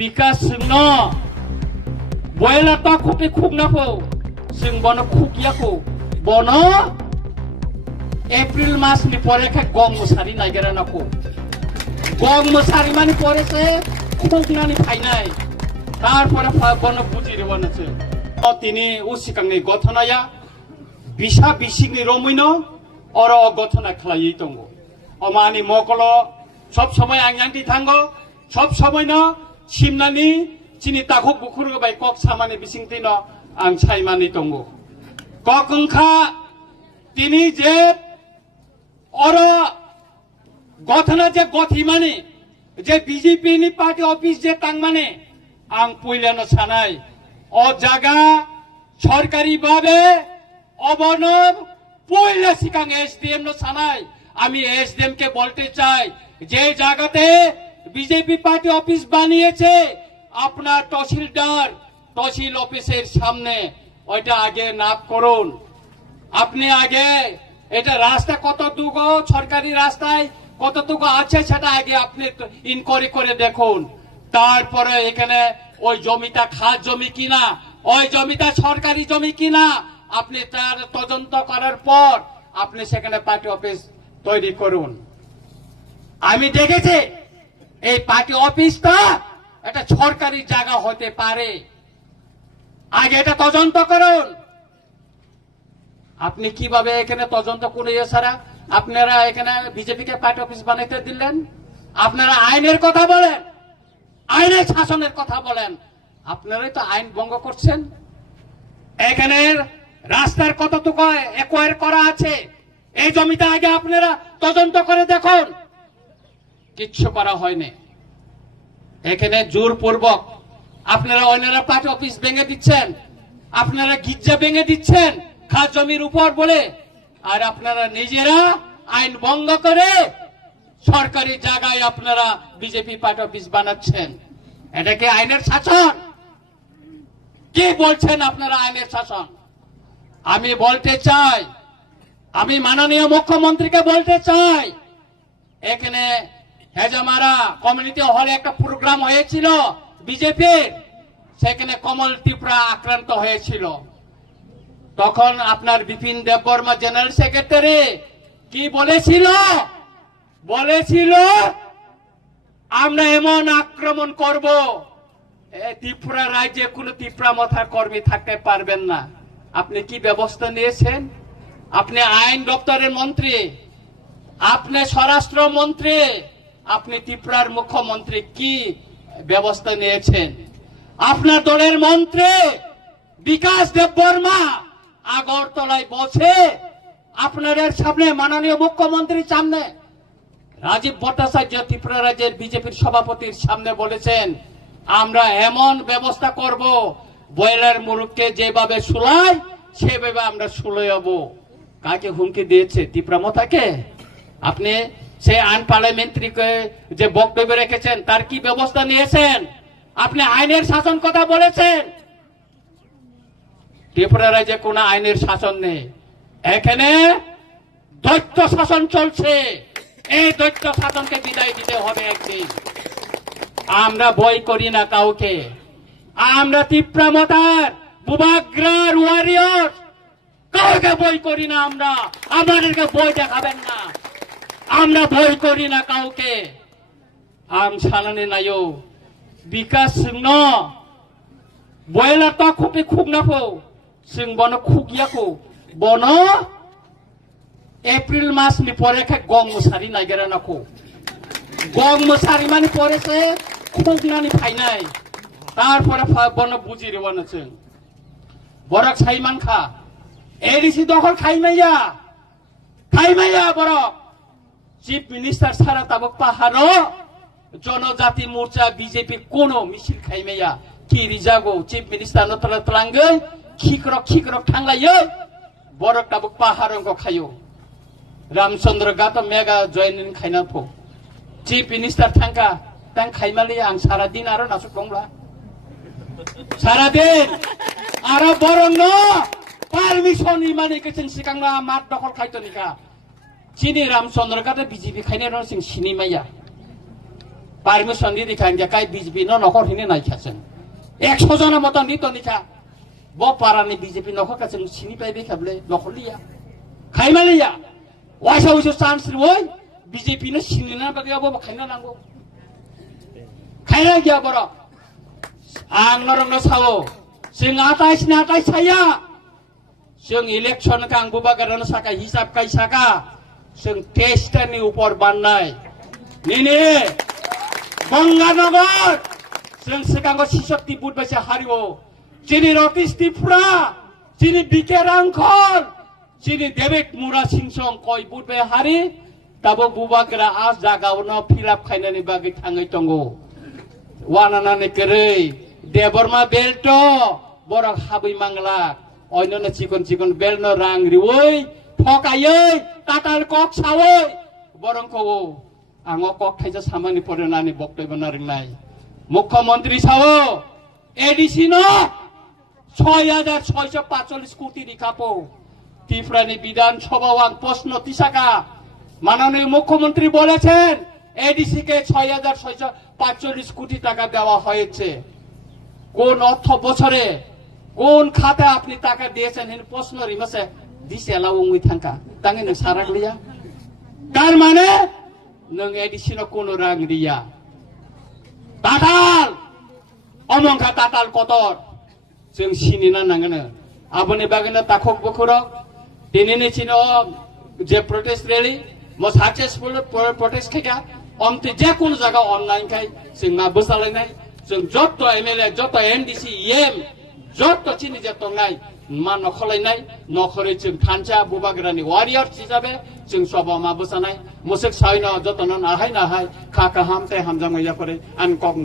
বিকাশ ন বয়লা তা খুবই খুব নাকো जों बनो खुगियाखौ बनो एप्रिल मासनि परे गम मोसारि नागिरा नाखौ गम मोसारि मानि परेसे खुगनानि फायनाय तारपरे बनो बुजिरिबानोसो तिनि उसिकांनि गथनाया बिसा बिसिगनि रमैनो अर गथना खालायै दङ अमानि मकलो सब समय आंयांति थांगो सब समयनो सिमनानि चिनि ताखौ बुखुरबाय कक सामानि बिसिंतिनो आं सायमानि दङ ककंखा तिनि जे अर गथना जे गथिमानि जे बीजेपी नि पार्टी ऑफिस जे तांमाने आं पयलानो सानाय अ जागा सरकारि भाबे अबनो पयला सिकां एसडीएम नो सानाय आमी एसडीएम के बोलते चाই যে জায়গাতে বিজেপি পার্টি অফিস বানিয়েছে আপনার তহসিলদার তহসিল অফিসের সামনে ওইটা আগে নাপ করুন আপনি আগে এটা রাস্তা কতটুকু সরকারি রাস্তায় কতটুকু আছে সেটা আগে আপনি ইনকোয়ারি করে দেখুন তারপরে এখানে ওই জমিটা খাস জমি কিনা ওই জমিটা সরকারি জমি কিনা আপনি তার তদন্ত করার পর আপনি সেখানে পার্টি অফিস তৈরি করুন আমি দেখেছি এই পার্টি অফিসটা এটা সরকারি জায়গা হতে পারে আগে এটা তদন্ত করুন আপনি কিভাবে এখানে তদন্ত করে এছাড়া আপনারা এখানে বিজেপি কে পার্টি অফিস বানাইতে দিলেন আপনারা আইনের কথা বলেন আইনের শাসনের কথা বলেন আপনারাই তো আইন ভঙ্গ করছেন এখানে রাস্তার কতটুকু একোয়ার করা আছে এই জমিটা আগে আপনারা তদন্ত করে দেখুন কিচ্ছু করা হয়নি এখানে জোরপূর্বক আপনারা অন্যরা পার্টি অফিস ভেঙে দিচ্ছেন আপনারা গির্জা ভেঙে দিচ্ছেন খাস জমির উপর বলে আর আপনারা নিজেরা আইন ভঙ্গ করে সরকারি জায়গায় আপনারা বিজেপি পার্টি অফিস বানাচ্ছেন এটা কি আইনের শাসন কি বলছেন আপনারা আইনের শাসন আমি বলতে চাই আমি মাননীয় মুখ্যমন্ত্রীকে বলতে চাই এখানে হেজামারা কমিউনিটি হলে একটা প্রোগ্রাম হয়েছিল বিজেপির সেখানে কমল ত্রিপুরা আক্রান্ত হয়েছিল তখন আপনার বিপিন দেববর্মা জেনারেল সেক্রেটারি কি বলেছিল আমরা এমন আক্রমণ করব ত্রিপুরা রাজ্যে কোনো ত্রিপুরা মাথার কর্মী থাকতে পারবেন না আপনি কি ব্যবস্থা নিয়েছেন আপনি আইন দপ্তরের মন্ত্রী আপনি স্বরাষ্ট্র মন্ত্রী আপনি ত্রিপুরার মুখ্যমন্ত্রী কি ব্যবস্থা নিয়েছেন আপনার দলের মন্ত্রী বিকাশ দেববর্মা আগরতলায় বসে আপনাদের সামনে মাননীয় মুখ্যমন্ত্রীর সামনে রাজীব ভট্টাচার্য ত্রিপুরা রাজ্যের বিজেপির সভাপতির সামনে বলেছেন আমরা এমন ব্যবস্থা করব বয়লার মুরুখকে যেভাবে শুলাই সেভাবে আমরা শুলাইব কাকে হুমকি দিয়েছে ত্রিপুরা মাথাকে আপনি সে আইন পার্লামেন্টারিকে যে বক্তব্য রেখেছেন তার কি ব্যবস্থা নিয়েছেন আপনি আইনের শাসন কথা বলেছেন ত্রিপুরা রাজ্যে কোন আইনের শাসন নেই এখানে দৈত্য শাসন চলছে এই দৈত্য শাসনকে বিদায় দিতে হবে একদিন আমরা বই করি না কাউকে আমরা ত্রিপুরা মাতার বুবাগ্রার ওয়ারিয়র কাউকে বই করি না আমরা আমাদেরকে বই দেখাবেন না আমরা বই করি না কাউকে আম সালানে নাইও বিকাশ ন বয়লা তা খুবই খুব নাকো जों बनो खुगियाखौ बनो एप्रिल मासनि परे गम मोसारि नागिरा नाखौ गम मोसारि मानि परेसे खुगनानि फायनाय तारपरे बनो बुजिरिबानो जों बरक साइमानखा एडिसि दखल खाइमाया बरक চিফ মিনিস্টার সারা তাবক পাহাড় জনজাতি মোর্চা বিজেপি কোন মিছিল খাইমাইয়া কি রিজাগো চিফ মিনিস্টার নতলা তলাঙ্গै खिक्रक थांलायो बरक ताबक पाहारंगो खायो रामचंद्र गात मेगा जयनिन खाइना फो चिफ मिनिस्टार थांका तां खाइमाली आं सारा दिन आरो नासुक दंब्ला सारा दिन आरो बरं न पारमिशन इमानि केसिं सिगांना मात दखल खाइतनिका चिनि रामचंद्र गात बिजेपि खाइने र सिं सिनिमाया পারমিশন দিয়ে দেখান যে কাই বিজেপি নখর হিনে নাইখাছেন 100 জনের মতন নিত নিখা ব পারানি বিজেপি নখর কাছে চিনি পাইবে খাবলে নখর লিয়া খাইমা লিয়া ওয়াইসা ওইসব চান্স ওই বিজেপি नो চিনি না বাকি আবো খাইনা নাঙ্গো খাইনা গিয়া বড় आं नरंनो सावो जों 28 साया जों इलेक्शन का आं बुबागारानो साका हिसाब kai saka जों टेस्टनि ऊपर बाननाय निने गंगानगर जों सिगांगो सिशक्ति बुट बायसा हारिओ जिनि रतीश त्रिपुरा जिनि बिके रांखल जिनि देबेक मुरा सिंसं कय बुट बाय हारि दाबो बुबागारा आज जागावनो फिलाप खायनानि बागै थाङै दंगो वानानानै गोरै देबरमा बेल्ट बरक हाबै मांगला अन्यनो चिकन चिकन बेल्ट रां रिवै फकायै ताताल कक सावै बरंखौ आङो कक थाइजा सामानि परेनानि बक्तब्य नारिंनाय मुख्यमंत्री सावो एडिसि न 6645 कोटी रिखापो त्रिपुरानि বিধানসভাও आं प्रश्न तिसाका माननीय मुख्यमंत्री বলেছেন एडिसि के 6645 কোটি টাকা দেওয়া হয়েছে কোন অর্থ বছরে কোন খাতে আপনি টাকা দিয়েছেন এই প্রশ্ন রিমাসে দিছে লাউঙ্গি থাঙ্কা তাঙ্গে নং সারাগলিয়া তার মানে নং এডিসিনো কোন রাং দিয়া তাতাল অমংখা তাতাল কতর जों सिनिना नांगोनो आबोनि बागैनो ताखक बखरक दिनैनि चिनो जे प्रोटेस्ट रैली मो सक्सेसफुल प्रोटेस्ट खायगा अमते जे कोन जागा अनलाइन खाय जों मा बोसालायनाय जों जत एमएलए जत एमडीसी एम जत चिनि जे तंनाय मा नखलायनाय नखरै जों थानचा बुबाग्रानि वारियर्स हिसाबै जों सभा मा बोसानाय मोसक साइनो जतन नाहाय नाहाय खा खा हामते हामजांगै जाफोरै आन कक